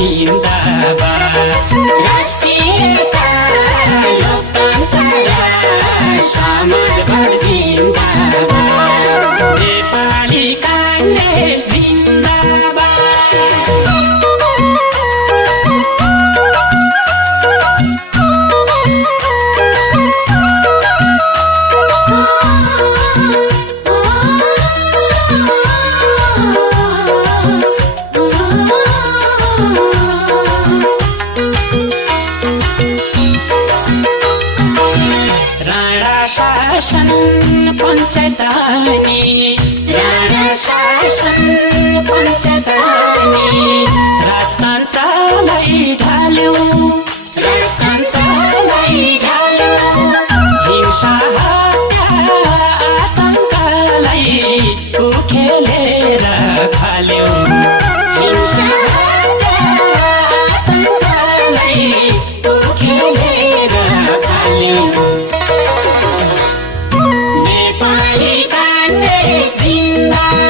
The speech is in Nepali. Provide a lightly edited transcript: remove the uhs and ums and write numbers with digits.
जिन्दाबाद राष्ट्रियता लोकतन्त्र समाजवाद जिन्दाबाद नेपाली काङ्ग्रेस जिन्दाबाद शासन पञ्चायतनी राणा शासन पञ्चायतनी राजतन्त्रलाई ढाल्यो हिंसा हत्या आतङ्कलाई उखेलेर खाल्यो हिंसा हत्या आतङ्कलाई उखेलेर खाल्यो नेपाली काङ्ग्रेस जिन्दाबाद